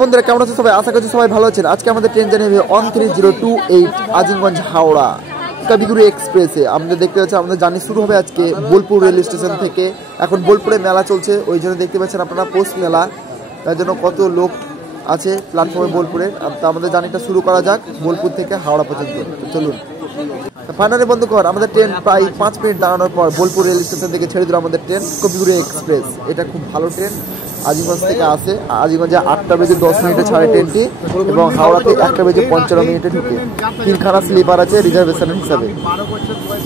বন্ধুরা কেমন আছেন সবাই? আশা করছি সবাই ভালো আছেন। আজকে আমাদের ট্রেন জার্নি হবে 13028 আজিমগঞ্জ হাওড়া কবিগুরু এক্সপ্রেসে। আমাদের দেখতে পাচ্ছেন আমাদের জার্নি শুরু হবে আজকে বোলপুর রেল স্টেশন থেকে। এখন বোলপুরে মেলা চলছে, ওই জন্য দেখতে পাচ্ছেন আপনারা পোস্ট মেলা, তার জন্য কত লোক আছে প্ল্যাটফর্মে বোলপুরে। তো আমাদের জার্নিটা শুরু করা যাক বোলপুর থেকে হাওড়া পর্যন্ত। চলুন। ফাইনালি বন্ধুগণ, আমাদের ট্রেন প্রায় 5 মিনিট দাঁড়ানোর পর বোলপুর রেল স্টেশন থেকে ছেড়ে দিল আমাদের ট্রেন কবিগুরু এক্সপ্রেস। এটা খুব ভালো ট্রেন, আজিমগঞ্জ থেকে আসে। আজিমগঞ্জে 8টা বেজে 10 মিনিটে ছাড়ে ট্রেনটি এবং হাওড়াতে 1টা বেজে 55 মিনিটে ঢুকে। 3খানা স্লিপার আছে রিজার্ভেশন হিসাবে,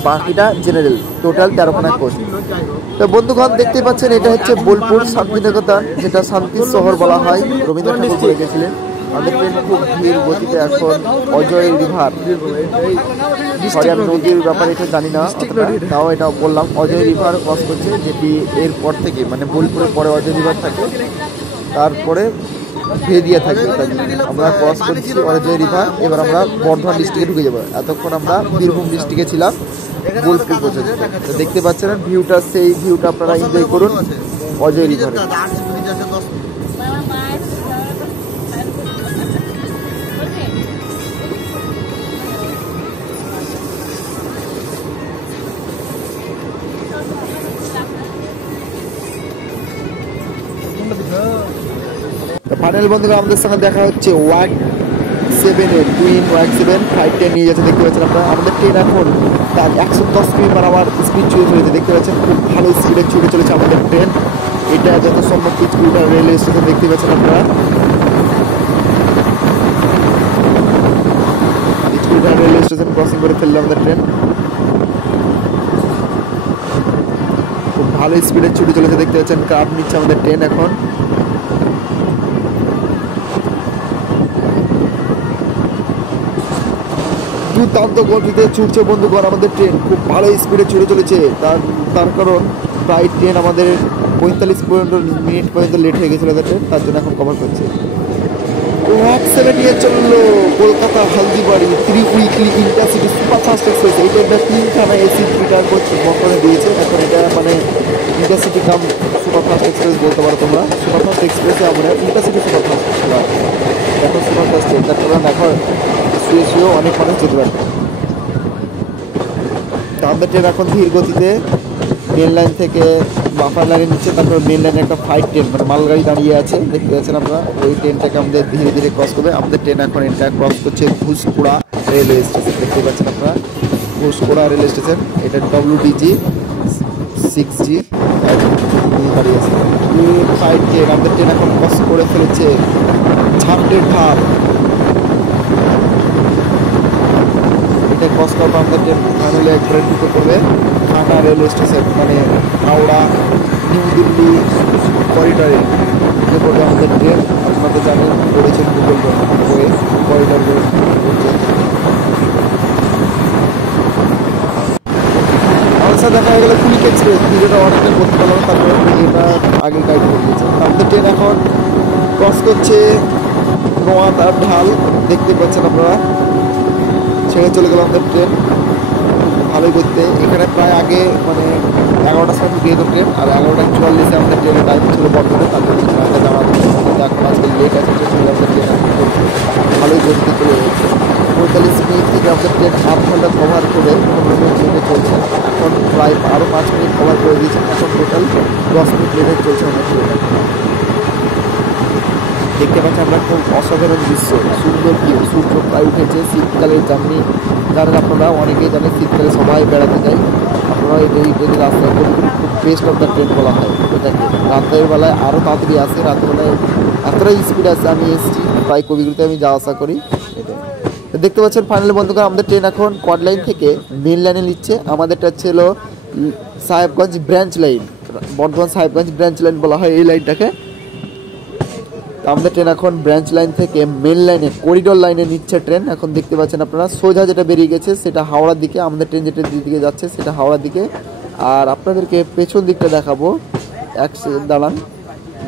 বাকিটা জেনারেল। Total 13খানা coach. তো বন্ধুগণ দেখতেই পাচ্ছেন এটা হচ্ছে বোলপুর শান্তিনিকেতন, যেটা শান্তির শহর বলা হয়। রবীন্দ্রনাথ ঠাকুর বলে গেছিলেন। আমাদের ট্রেন খুব ধীর গতিতে এখন অজয় রিভার, আমি নদীর ব্যাপারে এটা জানি না, তাও এটা বললাম। অজয় রিভার ক্রস করছে, যেটি এরপর থেকে মানে বোলপুরের পরে অজয় রিভার থাকে, তারপরে ভেদিয়া থাকে। আমরা ক্রস করছি অজয় রিভার। এবার আমরা বর্ধমান ডিস্ট্রিক্টে ঢুকে যাবো। এতক্ষণ আমরা বীরভূম ডিস্ট্রিক্টে ছিলাম বোলপুর পর্যন্ত। তো দেখতে পাচ্ছেন ভিউটা, সেই ভিউটা আপনারা এনজয় করুন অজয় রিভারে। ফাইনাল বন্ধুরা আমাদের সঙ্গে দেখা হচ্ছে ওয়াক 7-এর টুইন ওয়াক 7 510 নিয়ে যাচ্ছে। দেখতে পাচ্ছেন আপনারা আমাদের ট্রেন এখন তার 110 কিমি/আওয়ার স্পিড ছুঁয়ে চলেছে। দেখতে পাচ্ছেন খুব ভালো স্পিডে ছুটে চলেছে আমাদের ট্রেন। এটা যত সম্ভব কিলোমিটার রেলওয়ে স্টেশন দেখতে পাচ্ছেন আপনারা। কিলোমিটার রেলওয়ে স্টেশন ক্রসিং করে ফেললো আমাদের ট্রেন। খুব ভালো স্পিডে ছুটে চলেছে। দেখতে পাচ্ছেন কার্ভ নিচ্ছে আমাদের ট্রেন এখন। দুর্দান্ত গতিতে ছুটছে বন্ধুগণ আমাদের ট্রেন, খুব ভালো স্পিডে ছুটে চলেছে। তার কারণ প্রায় ট্রেন আমাদের 45 মিনিট পর্যন্ত লেট হয়ে গেছিলো আমাদের ট্রেন, তার জন্য এখন কভার করছে। ওয়াক 7 নিয়ে চললো Kolkata Haldibari 3 weekly intercity superfast express. এই ট্রেনটা 3খানা এসি ফিটার বর্তমানে দিয়েছে। এখন এটা মানে ইন্টারসিটি কাম সুপারফাস্ট এক্সপ্রেস বলতে পারো তোমরা। সুপারফাস্ট এক্সপ্রেসে আমরা ইন্টারসিটি সুপারফাস্ট এখন সুপারফাস্ট ট্রেন, তার কারণ এখন শুয়েও অনেক মানুষ যেতে পারবে। আমাদের ট্রেন এখন ধীর গতিতে মেন লাইন থেকে বাফার লাইনে নিচ্ছে। তারপর মেন লাইনে একটা ফাইট ট্রেন মানে মালগাড়ি দাঁড়িয়ে আছে, দেখতে পাচ্ছেন আপনারা। ওই ট্রেনটাকে আমাদের ধীরে ধীরে ক্রস করবে। আমাদের ট্রেন এখন এটা ক্রস করছে ঘুষকোড়া রেলওয়ে স্টেশন। দেখতে পাচ্ছেন আপনারা ঘুষকোড়া রেলওয়ে স্টেশন। এটা WDG 6G দাঁড়িয়ে আছে। ফাইট ট্রেন আমাদের ট্রেন এখন ক্রস করে ফেলেছে ঝান্ডের ধার। এটা ক্রস করবো আমাদের ট্রেন ফাইনালি একবারে ঢুকে পড়বে খানা রেলওয়ে স্টেশন, মানে হাওড়া নিউ দিল্লি করিডরে ঢুকে পড়বে আমাদের ট্রেন। আপনাদের জানেন করেছেন গুগল করে করিডর করে। আমার সাথে দেখা হয়ে গেল কুলিক এক্সপ্রেস। ভিডিওটা অনেকটা করতে পারলাম, তারপরে এটা আগে গাইড করে দিয়েছে। আমাদের ট্রেন এখন ক্রস করছে নোয়াতার ঢাল, দেখতে পাচ্ছেন আপনারা। ছেড়ে চলে গেল আমাদের ট্রেন ভালোই করতে। এখানে প্রায় আগে মানে 11টার সময় ঢুকিয়ে যেত ট্রেন, আর 11:44 আমাদের ট্রেনের টাইম ছিল বর্তমানে। তারপরে এখন আজকে লেট আছে ট্রেন, আমাদের ট্রেন ভালোই গতিতে চলে যাচ্ছে। 45 মিনিট থেকে আমাদের ট্রেন 8 ঘন্টা কভার করে 15 মিনিটে চলছে। এখন প্রায় আরও 5 মিনিট কভার করে দিয়েছে। এখন টোটাল 10 মিনিট লেটে চলছে আমাদের ট্রেন। দেখতে পাচ্ছি আমরা খুব অসাধারণ দৃশ্য, সুন্দর ভিউ। সূর্য প্রায় উঠেছে। শীতকালের জার্নি জানেন আপনারা, অনেকেই জানেন শীতকালে সবাই বেড়াতে যায়। আপনারা এই রাস্তা খুব বেস্ট অফ দ্য ট্রেন বলা হয় এটাকে। রাতের বেলায় আরও তাড়াতাড়ি আসে, রাতের বেলায় এতটাই স্পিড আসে। আমি এসেছি প্রায় কবিগুরুতে, আমি যাওয়া আসা করি। এটা দেখতে পাচ্ছেন ফাইনালি বন্ধুগণ আমাদের ট্রেন এখন কোয়াড লাইন থেকে মেন লাইনে নিচ্ছে। আমাদেরটা ছিল Sahebganj branch line, Bardhaman Sahebganj branch line বলা হয় এই লাইনটাকে। আমাদের ট্রেন এখন ব্রাঞ্চ লাইন থেকে মেন লাইনে করিডোর লাইনে নিচ্ছে ট্রেন। এখন দেখতে পাচ্ছেন আপনারা সোজা যেটা বেরিয়ে গেছে সেটা হাওড়ার দিকে। আমাদের ট্রেন যেটা দিকে যাচ্ছে সেটা হাওড়ার দিকে। আর আপনাদেরকে পেছন দিকটা দেখাবো, এক সেকেন্ড দাঁড়ান,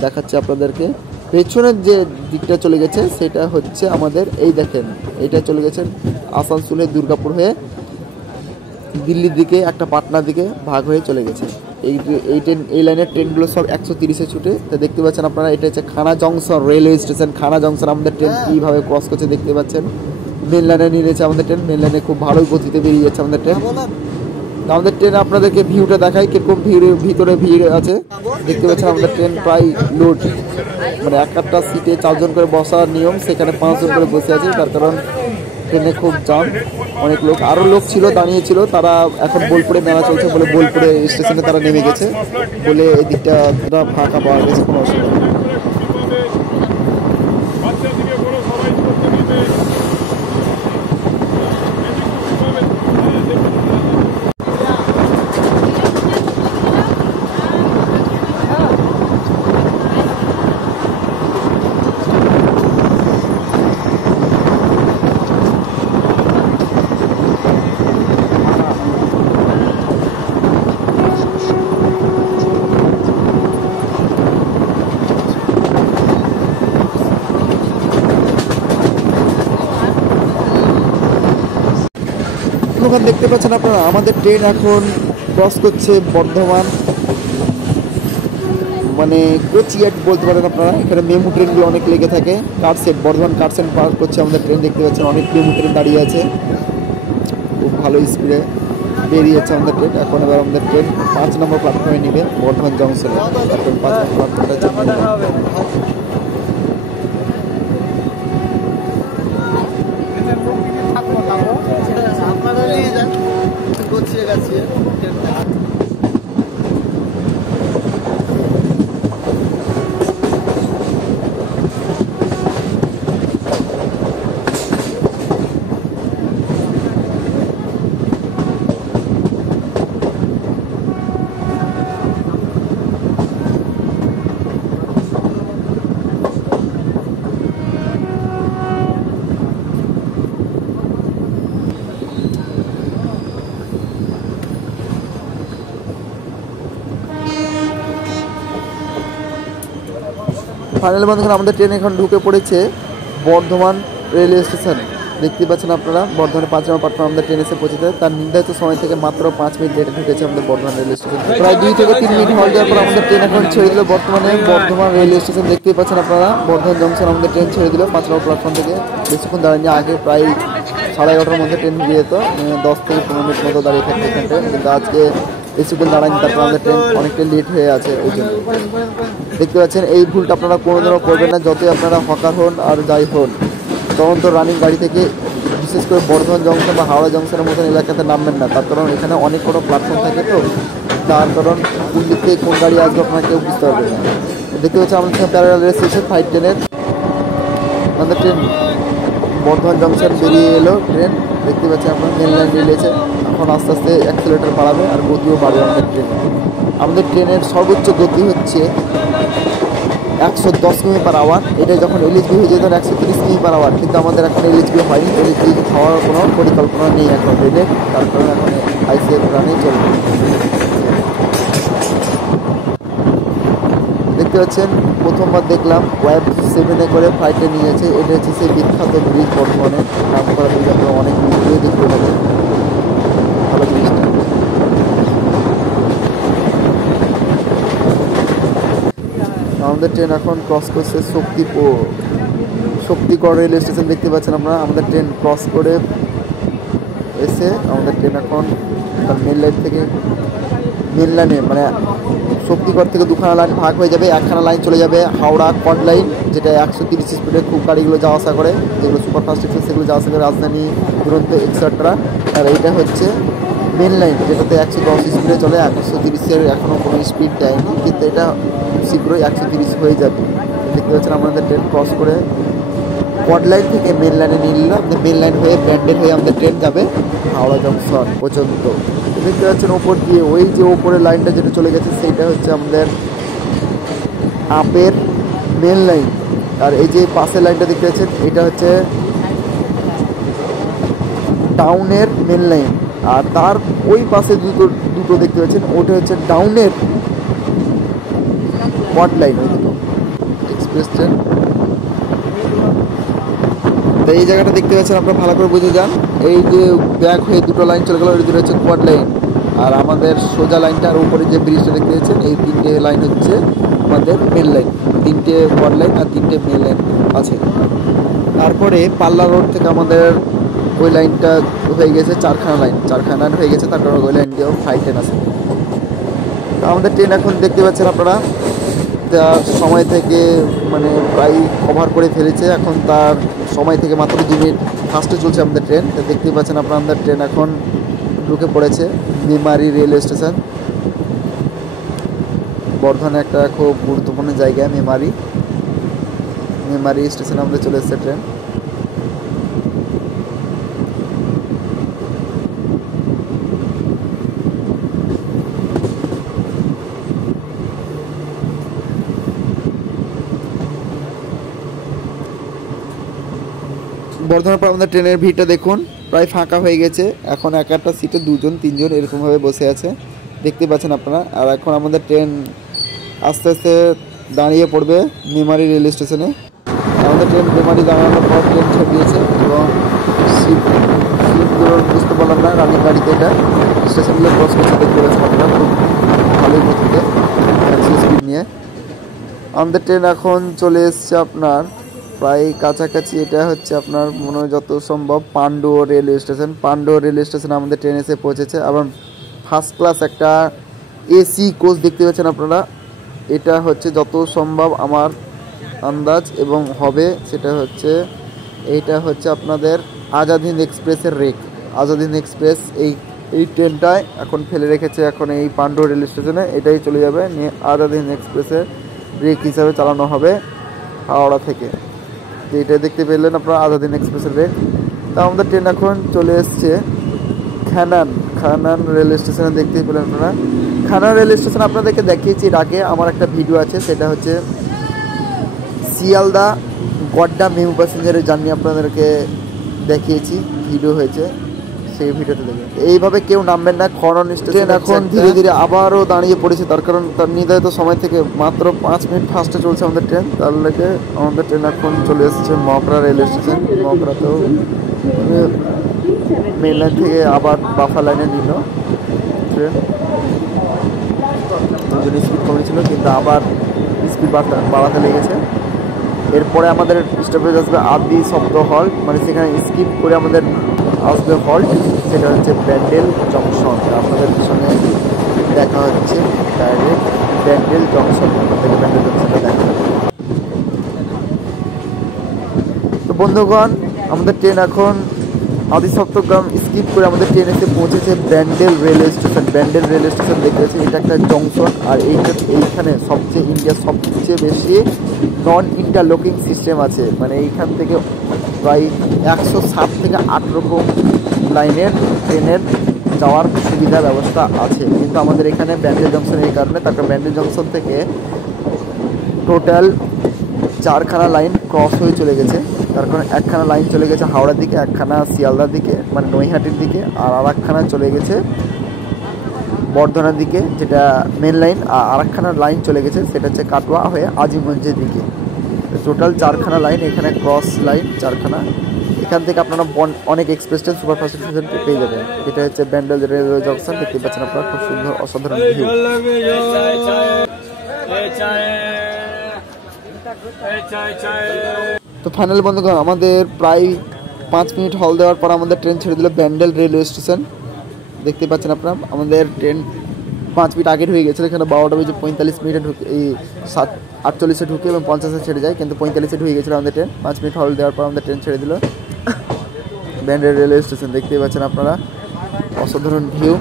দেখাচ্ছে আপনাদেরকে। পেছনের যে দিকটা চলে গেছে সেটা হচ্ছে আমাদের এই দেখেন, এটা চলে গেছেন আসানসোলে দুর্গাপুর হয়ে দিল্লির দিকে, একটা পাটনার দিকে ভাগ হয়ে চলে গেছে। এই লাইনের ট্রেনগুলো সব 130-এ ছুটে। তো দেখতে পাচ্ছেন আপনারা, এটা হচ্ছে খানা জংশন রেলওয়ে স্টেশন। খানা জংশন আমাদের ট্রেন কীভাবে ক্রস করছে দেখতে পাচ্ছেন। মেন লাইনে নিয়ে নিয়েছে আমাদের ট্রেন, মেন লাইনে খুব ভালোই গতিতে বেরিয়ে যাচ্ছে আমাদের ট্রেন। আমাদের ট্রেন আপনাদেরকে ভিউটা দেখাই কিরকম ভিতরে ভিড় আছে। দেখতে পাচ্ছেন আমাদের ট্রেন প্রায় লোড, মানে একটা সিটে 4 জন করে বসার নিয়ম, সেখানে 5 জন করে বসে আছে। তার কারণ ট্রেনে খুব জাম, অনেক লোক, আরও লোক ছিল দাঁড়িয়েছিল। তারা এখন বোলপুরে মেলা চলছে বলে বোলপুরে স্টেশনে তারা নেমে গেছে বলে এই দিকটা ফাঁকা পাওয়া গেছে, কোনো অসুবিধা নেই। ওখানে দেখতে পাচ্ছেন আপনারা, আমাদের ট্রেন এখন ক্রস করছে বর্ধমান, মানে কোচিয়াট বলতে পারেন আপনারা। এখানে মেমু ট্রেনগুলো অনেক লেগে থাকে। কারসেট, বর্ধমান কারসেট পার করছে আমাদের ট্রেন। দেখতে পাচ্ছেন অনেক মেমু ট্রেন দাঁড়িয়ে আছে, খুব ভালো স্পিডে বেরিয়েছে আমাদের ট্রেন। এখন এবার আমাদের ট্রেন 5 নম্বর প্ল্যাটফর্মে নিবে বর্ধমান জংশনে। এখন 5 নম্বর প্ল্যাটফর্মটা ফাইনালি বন্ধুগণ, আমাদের ট্রেন এখন ঢুকে পড়েছে বর্ধমান রেলওয়ে স্টেশন। দেখতে পাচ্ছেন আপনারা, বর্ধমানে 5 নম্বর প্ল্যাটফর্ম আমাদের ট্রেন এসে পৌঁছেছে। তার নির্ধারিত সময় থেকে মাত্র 5 মিনিট লেটে ঢুকেছে আমাদের বর্ধমান রেলওয়ে স্টেশন। প্রায় 2 থেকে 3 মিনিট হল দেওয়ার পর আমাদের ট্রেন এখন ছেড়ে দিল বর্তমানে বর্ধমান রেলওয়ে স্টেশন। দেখতেই পাচ্ছেন আপনারা, বর্ধমান জংশন আমাদের ট্রেন ছেড়ে দিল 5 নম্বর প্ল্যাটফর্ম থেকে। বেশিক্ষণ দাঁড়িয়ে আগে প্রায় 11:30টার মধ্যে ট্রেন ঢুকে যেত, 10 থেকে 15 মিনিট মতো দাঁড়িয়ে থাকতে এখান ট্রেন। কিন্তু আজকে বেশিক্ষণ দাঁড়ায়নি, তারপর আমাদের ট্রেন অনেকটা লেট হয়ে আছে ওই জন্য। দেখতে পাচ্ছেন, এই ভুলটা আপনারা কোনোদিনও করবেন না, যতই আপনারা হকার হন আর যাই হন। তখন তো রানিং গাড়ি থেকে বিশেষ করে বর্ধমান জংশন বা হাওড়া জংশনের মতন এলাকাতে নামবেন না, তার কারণ এখানে অনেক বড় প্ল্যাটফর্ম থাকে। তো তার কারণ কোন দিক থেকে কোন গাড়ি আসবে আপনারা কেউ বুঝতে পারবেন না। দেখতে পাচ্ছি আমাদের সঙ্গে প্যারালাল রেস হচ্ছে 5 ট্রেনের। আমাদের ট্রেন বর্ধমান জংশন বেরিয়ে এলো ট্রেন। দেখতে পাচ্ছি আপনার মেন লাইন নিয়েছে, এখন আস্তে আস্তে অ্যাক্সিলারেটর বাড়াবে আর গতিও বাড়বে আমাদের ট্রেন। আমাদের ট্রেনের সর্বোচ্চ গতি হচ্ছে 110 কিমি/আওয়ার। এটা যখন এলএসবি হয়ে যায় তখন 130 কিমি/আওয়ার, কিন্তু আমাদের এখন এলএসবি হয়নি, এলএসবি হওয়ার কোনো পরিকল্পনা নেই এখন ট্রেনের, তার কারণে এখন আইসিএফ রানে চলবে। দেখতে পাচ্ছেন, প্রথমবার দেখলাম ওয়েব 7-এ করে ফ্লাইটে নিয়েছে। এটা হচ্ছে সেই বিখ্যাত ব্রিজ, বর্ধমানে নাম করা ব্রিজ। আপনারা অনেক ভিডিও দেখতে পাবেন, ভালো ব্রিজটা। আমাদের ট্রেন এখন ক্রস করছে শক্তিগড় রেলওয়ে স্টেশন। দেখতে পাচ্ছেন আপনারা, আমাদের ট্রেন ক্রস করে এসে আমাদের ট্রেন এখন তার মেন লাইন থেকে মেন লাইনে, মানে শক্তিগড় থেকে 2খানা লাইন ভাগ হয়ে যাবে। একখানা লাইন চলে যাবে হাওড়া কড লাইন, যেটা 130 স্পিডে খুব গাড়িগুলো যাওয়া আসা করে, যেগুলো সুপারফাস্ট এক্সপ্রেস সেগুলো যাওয়া আসা করে, রাজধানী, দুরন্ত এক্সেট্রা। আর এইটা হচ্ছে মেন লাইন, যেটাতে 110 স্পিডে চলে। 130-এর এখনও কোনো স্পিড দেয়নি, কিন্তু এটা শীঘ্রই 130 হয়ে যাবে। দেখতে পাচ্ছেন আমাদের ট্রেন ক্রস করে কড লাইন থেকে মেন লাইনে নিয়ে নিলাম। মেন লাইন হয়ে ব্যান্ডেল হয়ে আমাদের ট্রেন যাবে হাওড়া জংশন পর্যন্ত। দেখতে পাচ্ছেন ওপর দিয়ে ওই যে ওপরের লাইনটা যেটা চলে গেছে সেইটা হচ্ছে আমাদের আপের মেন লাইন। আর এই যে পাশের লাইনটা দেখতে পাচ্ছেন, এটা হচ্ছে ডাউনের মেন লাইন। আর তার ওই পাশে দুটো দেখতে পাচ্ছেন, ওটা হচ্ছে ডাউনের কড লাইন, ওই দুটো এক্সপ্রেস ট্রেন। তো এই জায়গাটা দেখতে পাচ্ছেন, আপনারা ভালো করে বুঝে যান। এই যে ব্যাক হয়ে দুটো লাইন চলে গেল, ওই দুটো হচ্ছে কোয়াড লাইন। আর আমাদের সোজা লাইনটার উপরে যে ব্রিজটা দেখতে পাচ্ছেন এই 3টে লাইন হচ্ছে আমাদের মেন লাইন, 3টে ওয়ার্ড লাইন আর 3টে মেন লাইন আছে। তারপরে পাল্লা রোড থেকে আমাদের ওই লাইনটা হয়ে গেছে 4খানা লাইন হয়ে গেছে। তারপর ওই লাইন দিয়েও 5 ট্রেন আছে। তো আমাদের ট্রেন এখন দেখতে পাচ্ছেন আপনারা তার সময় থেকে মানে প্রায় কভার করে ফেলেছে। এখন তার সময় থেকে মাত্র 2 মিনিট ফাস্টে চলছে আমাদের ট্রেন। তো দেখতেই পাচ্ছেন আপনারা আমাদের ট্রেন এখন ঢুকে পড়েছে মেমারি রেলওয়ে স্টেশন। বর্ধমানে একটা খুব গুরুত্বপূর্ণ জায়গা মেমারি স্টেশনে আমাদের চলে এসেছে ট্রেন। বর্ধমানের পর আমাদের ট্রেনের ভিড়টা দেখুন, প্রায় ফাঁকা হয়ে গেছে। এখন এক একটা সিটে 2জন 3জন এরকমভাবে বসে আছে, দেখতে পাচ্ছেন আপনারা। আর এখন আমাদের ট্রেন আস্তে আস্তে দাঁড়িয়ে পড়বে মেমারি রেল স্টেশনে। আমাদের ট্রেন মেমারি দাঁড়ানোর পর ট্রেন ছেড়ে দিয়েছে এবং সিটগুলো বুঝতে পারলাম না, রানিং গাড়িতে এটা স্টেশনগুলো ক্রস করছে, দেখতে পাচ্ছেন আপনারা খুব ভালোই গতিতে 100 স্পিড নিয়ে। আমাদের ট্রেন এখন চলে এসছে আপনার প্রায় কাছাকাছি। এটা হচ্ছে আপনার মনে হয় যত সম্ভব পান্ডুয়া রেলওয়ে স্টেশনে আমাদের ট্রেন এসে পৌঁছেছে। আবার ফার্স্ট ক্লাস একটা এসি কোচ দেখতে পাচ্ছেন আপনারা। এটা হচ্ছে যত সম্ভব আমার আন্দাজ এবং হবে সেটা হচ্ছে এইটা হচ্ছে আপনাদের আজাদ হিন্দ এক্সপ্রেসের রেক। আজাদ হিন্দ এক্সপ্রেস এই ট্রেনটায় এখন ফেলে রেখেছে এখন এই পান্ডুয়া রেল স্টেশনে। এটাই চলে যাবে নিয়ে আজাদ হিন্দ এক্সপ্রেসের রেক হিসাবে চালানো হবে হাওড়া থেকে। তো এটা দেখতে পেলেন আপনারা আজাদ হিন্দ এক্সপ্রেসের রেক। তা আমাদের ট্রেন এখন চলে এসছে খানান রেল স্টেশনে, দেখতেই পেলেন আপনারা। খানান রেল স্টেশন আপনাদেরকে দেখিয়েছি এর আগে, আমার একটা ভিডিও আছে, সেটা হচ্ছে শিয়ালদা গড্ডা মেমু প্যাসেঞ্জারের জার্নি আপনাদেরকে দেখিয়েছি, ভিডিও হয়েছে, সেই ভিডিওতে দেখবেন। এইভাবে কেউ নামবেন না খনন স্টেশন। এখন ধীরে ধীরে আবারও দাঁড়িয়ে পড়েছে, তার কারণ তার নির্ধারিত সময় থেকে মাত্র 5 মিনিট ফাস্টে চলছে আমাদের ট্রেন। তার লেগে আমাদের ট্রেন এখন চলে এসেছে মকরা রেল স্টেশন। মকরাতেও মেন লাইন থেকে আবার বাফা লাইনে নিল ট্রেন। দুজন স্পিড কমেছিল কিন্তু আবার স্পিড বাড়াতে লেগেছে। এরপরে আমাদের স্টপেজ আসবে আদি শব্দ হল্ট, মানে সেখানে স্কিপ করে আমাদের আসবে হল্ট, সেটা হচ্ছে ব্যান্ডেল জংশন। আপনাদের পিছনে দেখা হচ্ছে ডাইরেক্ট ব্যান্ডেল জংশন, আপনাদেরকে ব্যান্ডেল জংশনটা দেখা যাবে। তো বন্ধুগণ, আমাদের ট্রেন এখন আদি সপ্তগ্রাম স্কিপ করে আমাদের ট্রেন এসে পৌঁছেছে Bandel railway station. Bandel railway station দেখতে পাচ্ছি, এটা একটা জংশন। আর এইখানে সবচেয়ে ইন্ডিয়ার সবচেয়ে বেশি নন ইন্টারলকিং সিস্টেম আছে, মানে এইখান থেকে প্রায় 107 থেকে 8 রকম লাইনের ট্রেনের যাওয়ার সুবিধা ব্যবস্থা আছে। কিন্তু আমাদের এখানে ব্যান্ডেল জংশন এই কারণে, তারপর ব্যান্ডেল জংশন থেকে টোটাল 4খানা লাইন ক্রস হয়ে চলে গেছে। তার কারণে 1খানা লাইন চলে গেছে হাওড়ার দিকে, 1খানা শিয়ালদার দিকে মানে নৈহাটির দিকে, আর 1খানা চলে গেছে বর্ধমানের দিকে যেটা মেন লাইন, আর 1খানা লাইন চলে গেছে সেটা হচ্ছে কাটোয়া হয়ে আজিমগঞ্জের দিকে। টোটাল 4খানা লাইন এখানে ক্রস লাইন 4খানা। এখান থেকে আপনারা অনেক এক্সপ্রেস ট্রেন সুপারফাস্ট ট্রেন পেয়ে যাবেন। এটা হচ্ছে ব্যান্ডেল রেলওয়ে জংশন, দেখতে পাচ্ছেন আপনারা, খুব সুন্দর অসাধারণ ভিউ। তো ফাইনাল বন্ধুগণ, আমাদের প্রায় 5 মিনিট হল দেওয়ার পর আমাদের ট্রেন ছেড়ে দিল ব্যান্ডেল রেলওয়ে স্টেশন। দেখতে পাচ্ছেন আপনারা, আমাদের ট্রেন 5 মিনিট আগে ঢুকে গেছিলো। এখানে 12:45 ঢুকে এই 48-এ ঢুকে এবং 50-এ ছেড়ে যায়, কিন্তু 45-এ ঢুকে গেছিলো আমাদের ট্রেন। 5 মিনিট হল দেওয়ার পর আমাদের ট্রেন ছেড়ে দিল ব্যান্ডেল রেলওয়ে স্টেশন। দেখতেই পাচ্ছেন আপনারা অসাধারণ ভিউ।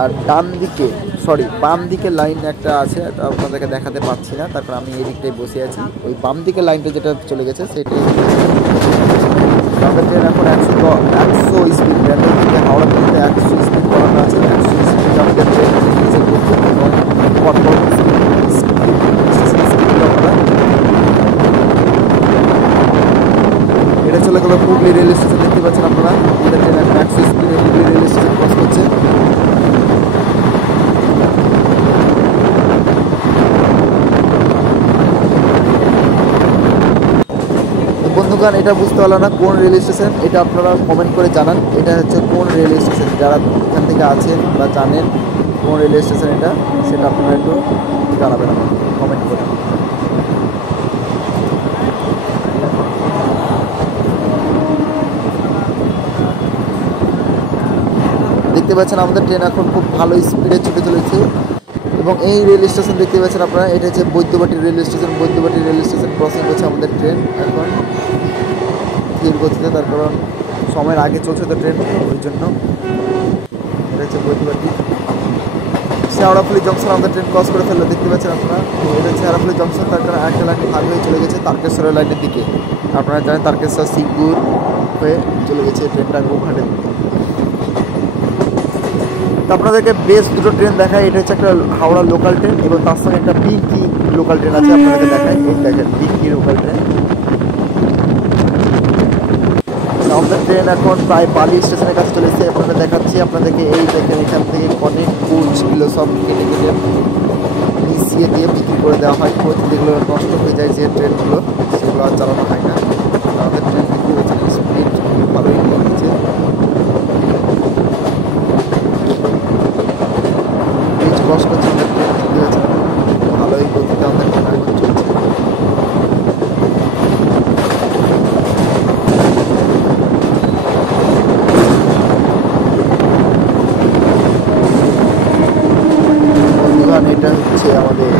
আর বাম দিকে লাইন একটা আছে, এটা আপনাদেরকে দেখাতে পাচ্ছি না, তারপর আমি এই দিকটায় বসে আছি। ওই বাম দিকে লাইনটা যেটা চলে গেছে সেটাই আমাদের ট্রেন এখন 100 স্পিড, ব্যান্ডেল থেকে হাওড়া পর্যন্ত 100 স্পিড করানো আছে। 100 স্পিড আমাদের ট্রেন এটা চলে গেল হুগলি রেল স্টেশন। দেখতে পাচ্ছেন আপনারা, আমাদের ট্রেন এখন 100 স্পিডে হুগলি রেল স্টেশন ক্রস করছে। বন্ধুগণ এটা বুঝতে পারলাম না কোন রেল স্টেশন, এটা আপনারা কমেন্ট করে জানান এটা হচ্ছে কোন রেল স্টেশন। যারা এখান থেকে আছেন বা জানেন কোন রেল স্টেশন এটা, সেটা আপনারা একটু জানাবেন আমাকে কমেন্ট করে। দেখতে পাচ্ছেন আমাদের ট্রেন এখন খুব ভালো স্পিডে ছুটে চলেছে। এবং এই রেল স্টেশন দেখতে পাচ্ছেন আপনারা, এটা হচ্ছে Baidyabati rail station. Baidyabati rail station crossing করছে আমাদের ট্রেন এখন ধীর গতিতে, তার কারণ সময়ের আগে চলছে তো ট্রেন, ওই জন্য। এটা হচ্ছে বৈদ্যবাটি। শেওড়াফুলি জংশন আমাদের ট্রেন ক্রস করে ফেললো, দেখতে পাচ্ছেন আপনারা। এটা হচ্ছে শেওড়াফুলি জংশন, তার কারণে একটা লাইন ভাগ হয়ে চলে গেছে তারকেশ্বরের লাইনের দিকে। আপনারা জানেন তারকেশ্বর সিঙ্গুর হয়ে চলে গেছে ট্রেনটা গোঘাটের দিকে। তো আপনাদেরকে বেশ দুটো ট্রেন দেখায়, এটা হচ্ছে একটা হাওড়া লোকাল ট্রেন এবং তার সঙ্গে একটা পিঙ্কি লোকাল ট্রেন আছে, আপনাদেরকে দেখায়। এই দেখেন পিঙ্কি লোকাল ট্রেন। আমাদের ট্রেন এখন প্রায় বালি স্টেশনের কাছে চলে এসেছে, আপনাদের দেখাচ্ছি আপনাদেরকে। এই দেখেন এখান থেকে অনেক কোচগুলো সব কেটে কেটে মিশিয়ে দিয়ে বিক্রি করে দেওয়া হয়। কোচ যেগুলো নষ্ট হয়ে যায় যে ট্রেনগুলো, সেগুলো আর চালানো হয় না। আমাদের ট্রেন বিক্রি হচ্ছে, স্পিড ভালোই নিয়ে নিচ্ছে। ক্রস করছে আমাদের ট্রেন, দেখতে পাচ্ছেন ভালোই গতিতে আমাদের ট্রেন এখন চলছে। এটা হচ্ছে আমাদের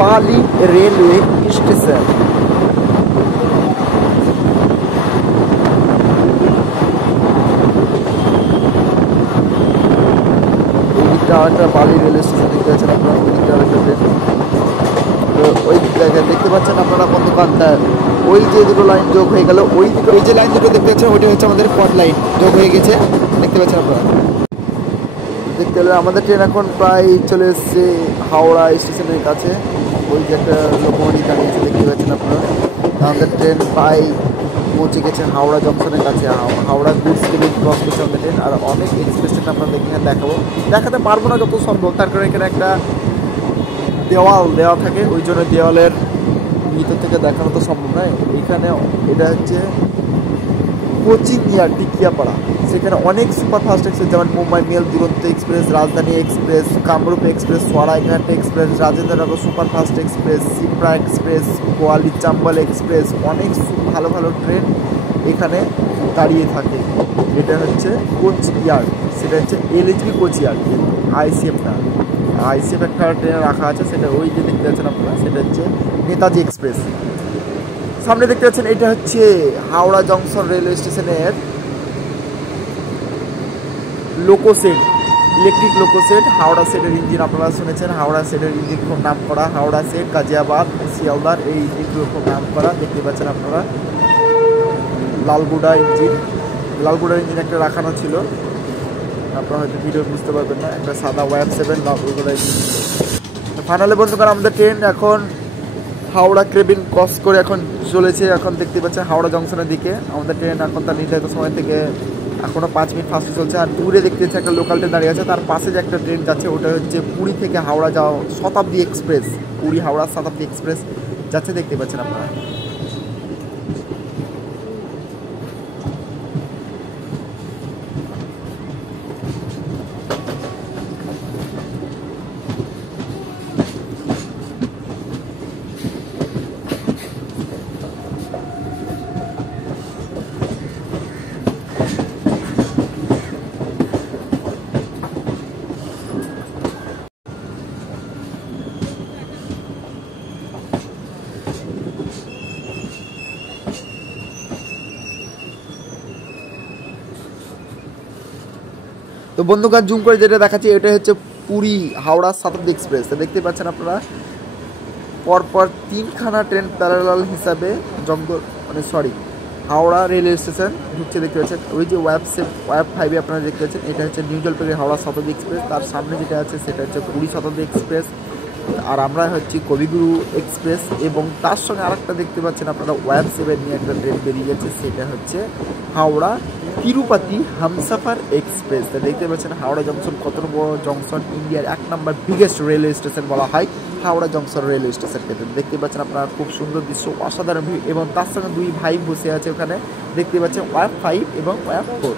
পালি রেলওয়ে স্টেশন। আরেকটা বালি রেলওয়ে স্টেশন দেখতে পাচ্ছেন আপনারা, ওই দিকটা আরেকটা ট্রেন। তো ওই জায়গায় দেখতে পাচ্ছেন আপনারা বন্ধুগণটা, ওই যে দুটো লাইন যোগ হয়ে গেল, ওই দিকে ওই যে লাইন দুটো দেখতে পাচ্ছেন ওইটা হচ্ছে আমাদের কট লাইন যোগ হয়ে গেছে, দেখতে পাচ্ছেন আপনারা। দেখতে পেলে আমাদের ট্রেন এখন প্রায় চলে এসছে হাওড়া স্টেশনের কাছে। ওই যে একটা লোকোমোটিভ দাঁড়িয়েছে, দেখতে পাচ্ছেন আপনারা। আমাদের ট্রেন প্রায় পৌঁছে গেছে হাওড়া জংশনের কাছে। হাওড়া গুডস কেবিন ক্রস করছে আমাদের ট্রেন। আর অনেক এক্সপ্রেস ট্রেন আপনাদের এখানে দেখাতে পারবো না যত সম্ভব, তার কারণে এখানে একটা দেওয়াল দেওয়া থাকে, ওই জন্য দেওয়ালের ভিতর থেকে দেখানো তো সম্ভব নয়। এখানে এটা হচ্ছে কোচিং ইয়ার্ড টিকিয়াপাড়া, সেখানে অনেক সুপারফাস্ট এক্সপ্রেস যেমন Mumbai mail, Duronto express, Rajdhani express, Kamrup express, Saraighat express, Rajendranagar superfast express, Shipra express, গোয়ালি চাম্বল এক্সপ্রেস, অনেক ভালো ভালো ট্রেন এখানে দাঁড়িয়ে থাকে। এটা হচ্ছে কোচ ইয়ার্ড, সেটা হচ্ছে এলএইচবি কোচ ইয়ার্ড, আইসিএফ না। আইসিএফ একটা ট্রেনে রাখা আছে, সেটা ওই যে দেখতে পাচ্ছেন আপনারা, সেটা হচ্ছে নেতাজি এক্সপ্রেস। সামনে দেখতে পাচ্ছেন এটা হচ্ছে হাওড়া জংশন রেলওয়ে স্টেশনের লোকোসেট, ইলেকট্রিক লোকোসেট। হাওড়া সেটের ইঞ্জিন আপনারা শুনেছেন, হাওড়া সেটের ইঞ্জিন খুব নাম করা। হাওড়া সেট, গাজিয়াবাদ, শিয়ালদার এই ইঞ্জিনগুলো খুব নাম করা, দেখতে পাচ্ছেন আপনারা। লালগুড়া ইঞ্জিন, লালগুড়ার ইঞ্জিন একটা রাখানো ছিল, আপনারা হয়তো ভিডিও বুঝতে পারবেন না। একটা সাদা ওয়াব7 লালগুড়া ইঞ্জিন। ফাইনালি বন্ধুগণ আমাদের ট্রেন এখন হাওড়া কেবিন ক্রস করে এখন চলেছে, এখন দেখতে পাচ্ছেন হাওড়া জংশনের দিকে। আমাদের ট্রেন এখন তার নির্ধারিত সময় থেকে এখনও 5 মিনিট ফাস্টে চলছে। আর দূরে দেখতে পাচ্ছি একটা লোকাল ট্রেন দাঁড়িয়ে আছে, তার পাশে যে একটা ট্রেন যাচ্ছে ওটা হচ্ছে পুরী থেকে হাওড়া যাওয়া শতাব্দী এক্সপ্রেস। পুরী হাওড়া শতাব্দী এক্সপ্রেস যাচ্ছে, দেখতে পাচ্ছেন আপনারা। তো বন্ধুগণ জুম করে যেটা দেখাচ্ছি এটা হচ্ছে পুরী হাওড়া শতাব্দী এক্সপ্রেস। দেখতে পাচ্ছেন আপনারা পরপর 3খানা ট্রেন প্যারালাল হিসাবে হাওড়া রেলওয়ে স্টেশন ঢুকছে, দেখতে পাচ্ছেন। ওই যে ওয়াব5 আপনারা দেখতে পাচ্ছেন, এটা হচ্ছে নিউ জলপাইগুড়ি হাওড়া শতাব্দী এক্সপ্রেস। তার সামনে যেটা আছে সেটা হচ্ছে পুরী শতাব্দী এক্সপ্রেস। আর আমরা হচ্ছি কবিগুরু এক্সপ্রেস, এবং তার সঙ্গে আরেকটা দেখতে পাচ্ছেন আপনারা ওয়াব7 নিয়ে একটা ট্রেন বেরিয়ে গেছে, সেটা হচ্ছে হাওড়া তিরুপতি হামসাফার এক্সপ্রেস। দেখতে পাচ্ছেন হাওড়া জংশন কত বড় জংশন, ইন্ডিয়ার 1 নম্বর বিগেস্ট রেলওয়ে স্টেশন বলা হয় হাওড়া জংশন রেলওয়ে স্টেশনকে। দেখতে পাচ্ছেন আপনারা খুব সুন্দর দৃশ্য, অসাধারণ ভিউ, এবং তার সঙ্গে 2 ভাই বসে আছে ওখানে। দেখতে পাচ্ছেন ওয়াইফ 5 এবং ওয়াইফ 4,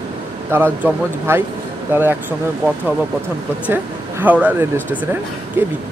তারা যমজ ভাই, তারা একসঙ্গে কথোপকথন করছে হাওড়া রেলওয়ে স্টেশনের কেবিন।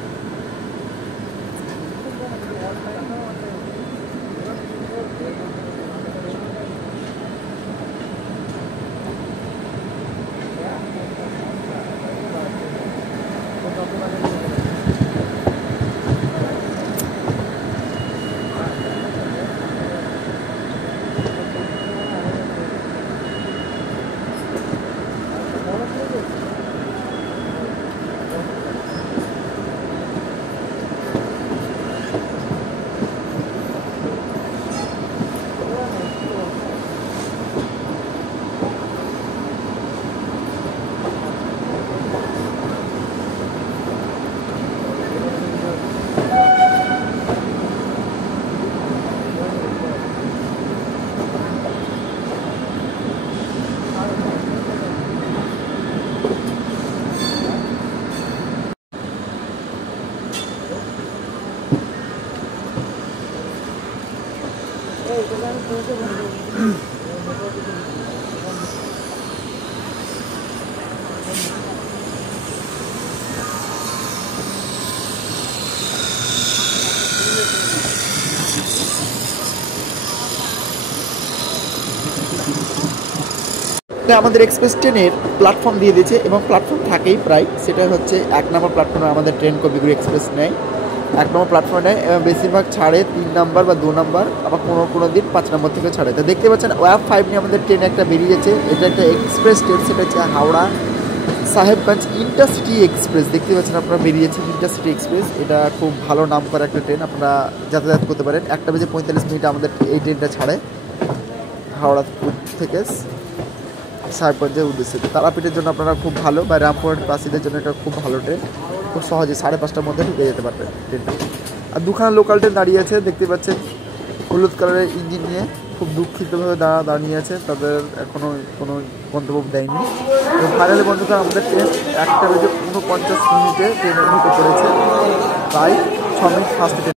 আমাদের এক্সপ্রেস ট্রেনের প্ল্যাটফর্ম দিয়ে দিয়েছে এবং প্ল্যাটফর্ম থাকেই প্রায়, সেটা হচ্ছে 1 নম্বর প্ল্যাটফর্মে আমাদের ট্রেন কবিগুরু এক্সপ্রেস নেয়। 1 নম্বর প্ল্যাটফর্মে নেয় এবং বেশিরভাগ ছাড়ে 3 নম্বর বা 2 নম্বর, আবার কোনো দিন 5 নম্বর থেকে ছাড়ে। তো দেখতে পাচ্ছেন ওয়াইফ 5 নিয়ে আমাদের ট্রেন একটা বেরিয়েছে, এটা একটা এক্সপ্রেস ট্রেন, সেটা হচ্ছে হাওড়া সাহেবগঞ্জ ইন্টারসিটি এক্সপ্রেস। দেখতে পাচ্ছেন আপনারা বেরিয়েছে ইন্টারসিটি এক্সপ্রেস, এটা খুব ভালো নাম করা একটা ট্রেন, আপনারা যাতায়াত করতে পারেন। 1:45 আমাদের এই ট্রেনটা ছাড়ে হাওড়া থেকে সাহেবগঞ্জের উদ্দেশ্যে। তারাপীঠের জন্য আপনারা খুব ভালো, বা রামপুরহাটবাসীদের জন্য এটা খুব ভালো ট্রেন, খুব সহজে 5:30টার মধ্যে ঢুকে যেতে পারবেন ট্রেনটা। আর 2খানা লোকাল ট্রেন দাঁড়িয়ে আছে, দেখতে পাচ্ছেন হলুদ কালারের ইঞ্জিন নিয়ে, খুব দুঃখিতভাবে দাঁড়িয়ে আছে, তাদের এখনও কোনো গন্তব্য দেয়নি। তো ফাইনালি বন্ধুরা আমাদের ট্রেন 1:49 ট্রেনের ঢুকে পড়েছে, প্রায় 6 মিনিট ফার্স্ট